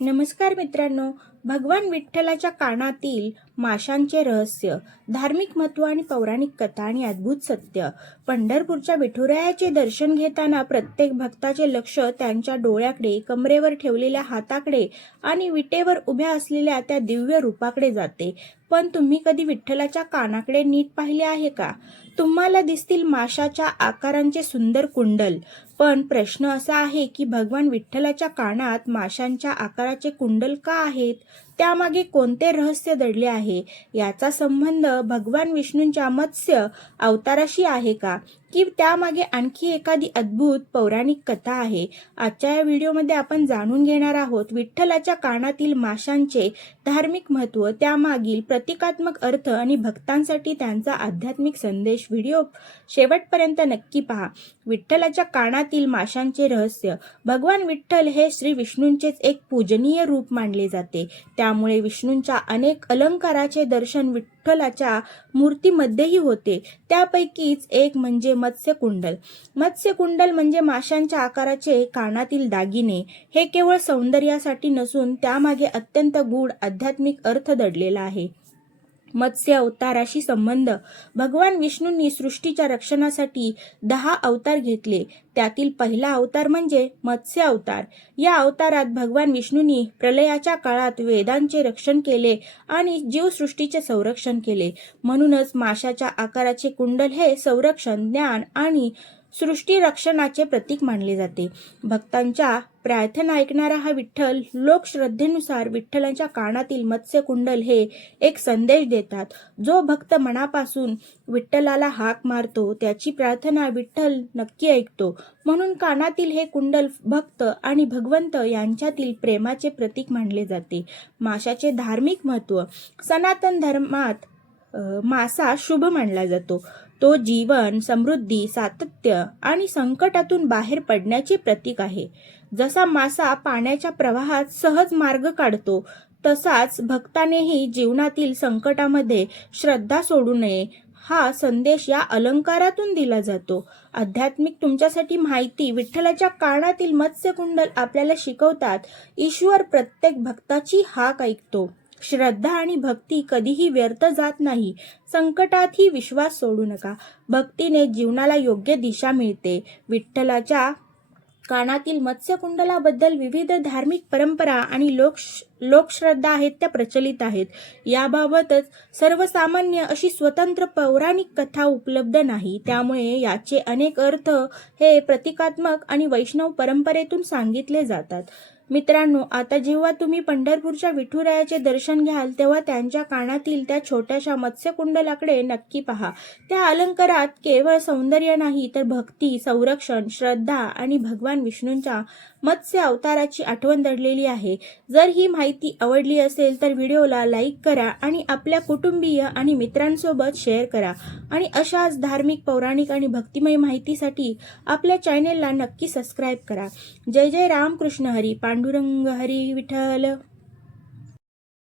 नमस्कार मित्रांनो, भगवान विठ्ठलाच्या कानातील माशांचे रहस्य, धार्मिक महत्त्व आणि पौराणिक कथा आणि अद्भुत सत्य. पंढरपूरच्या विठुरायाचे दर्शन घेताना प्रत्येक भक्ताचे लक्ष त्यांच्या डोळ्याकडे, कमरेवर ठेवलेल्या हाताकडे आणि विटेवर उभ्या असलेल्या त्या दिव्य रूपाकडे जाते. पण तुम्ही कधी विठ्ठलाच्या कानाकडे नीट पाहिले आहे का? तुम्हाला दिसतील माशाच्या आकारांचे सुंदर कुंडल, पण प्रश्न असा आहे की भगवान विठ्ठलाच्या कानात माशांच्या आकाराचे कुंडल का आहेत? त्यामागे कोणते रहस्य दडले आहे? याचा संबंध भगवान विष्णूंच्या मत्स्य अवताराशी आहे का, की त्यामागे आणखी एखादी अद्भुत पौराणिक कथा आहे? आजच्या या व्हिडिओमध्ये आपण जाणून घेणार आहोत विठ्ठलाच्या कानातील माशांचे धार्मिक महत्त्व, त्यामागील प्रतिकात्मक अर्थ आणि भक्तांसाठी त्यांचा आध्यात्मिक संदेश. व्हिडिओ शेवटपर्यंत नक्की पहा. विठ्ठलाच्या कानातील माशांचे रहस्य. भगवान विठ्ठल हे श्री विष्णूंचेच एक पूजनीय रूप मानले जाते. त्यामुळे विष्णूंच्या अनेक अलंकाराचे दर्शन विठ्ठलाच्या मूर्तीमध्येही होते. त्यापैकीच एक म्हणजे मत्स्यकुंडल. मत्स्यकुंडल म्हणजे माशांच्या आकाराचे कानातील दागिने. हे केवळ सौंदर्यासाठी नसून त्यामागे अत्यंत गूढ आध्यात्मिक अर्थ दडलेला आहे. मत्स्य अवताराशी संबंध. भगवान विष्णूंनी सृष्टीच्या रक्षणासाठी 10 अवतार घेतले. त्यातील पहिला अवतार म्हणजे मत्स्य अवतार. या अवतारात भगवान विष्णूंनी प्रलयाच्या काळात वेदांचे रक्षण केले आणि जीवसृष्टीचे संरक्षण केले. म्हणूनच माशाच्या आकाराचे कुंडल हे संरक्षण, ज्ञान आणि सृष्टी रक्षणाचे प्रतीक मानले जाते. भक्तांच्या प्रार्थना ऐकणारा हा विठ्ठल लोकश्रद्धेनुसार विठ्ठलाच्या कानातील मत्स्यकुंडल हे एक संदेश देतात. जो भक्त मनापासून विठ्ठलाला हाक मारतो त्याची प्रार्थना विठ्ठल नक्की ऐकतो. म्हणून कानातील हे कुंडल भक्त आणि भगवंत यांच्यातील प्रेमाचे प्रतीक मानले जाते. माशाचे धार्मिक महत्त्व. सनातन धर्मात मासा शुभ मानला जातो. तो जीवन, समृद्धी, सातत्य आणि संकटातून बाहेर पडण्याचे प्रतीक आहे. जसा मासा पाण्याच्या प्रवाहात सहज मार्ग काढतो, तसाच भक्तानेही जीवनातील संकटामध्ये श्रद्धा सोडू नये, हा संदेश या अलंकारातून दिला जातो. आध्यात्मिक तुमच्यासाठी माहिती. विठ्ठलाच्या कानातील मत्स्यकुंडल आपल्याला शिकवतात, ईश्वर प्रत्येक भक्ताची हाक ऐकतो. श्रद्धा आणि भक्ती कधीही व्यर्थ जात नाही. संकटातही विश्वास सोडू नका. भक्तीने जीवनाला योग्य दिशा मिळते. विठ्ठलाच्या कानातील मत्स्यकुंडलाबद्दल विविध धार्मिक परंपरा आणि लोकश्रद्धा आहेत त्या प्रचलित आहेत. याबाबतच सर्वसामान्य अशी स्वतंत्र पौराणिक कथा उपलब्ध नाही. त्यामुळे याचे अनेक अर्थ हे प्रतिकात्मक आणि वैष्णव परंपरेतून सांगितले जातात. मित्रांनो, आता जेव्हा तुम्ही पंढरपूरच्या विठुरायाचे दर्शन घ्याल तेव्हा त्यांच्या कानातील त्या छोट्याशा मत्स्यकुंडलाकडे नक्की पहा. त्या अलंकारात केवळ सौंदर्य नाही तर भक्ती, संरक्षण, श्रद्धा आणि भगवान विष्णूंच्या मत्स्य अवताराची आठवण दडलेली आहे. जर ही माहिती आवडली असेल तर व्हिडिओला लाईक करा आणि आपल्या कुटुंबीय आणि मित्रांसोबत शेअर करा. आणि अशाच धार्मिक, पौराणिक आणि भक्तिमय माहितीसाठी आपल्या चॅनेलला नक्की सबस्क्राईब करा. जय जय रामकृष्ण हरी. पांडुरंग हरी विठ्ठल.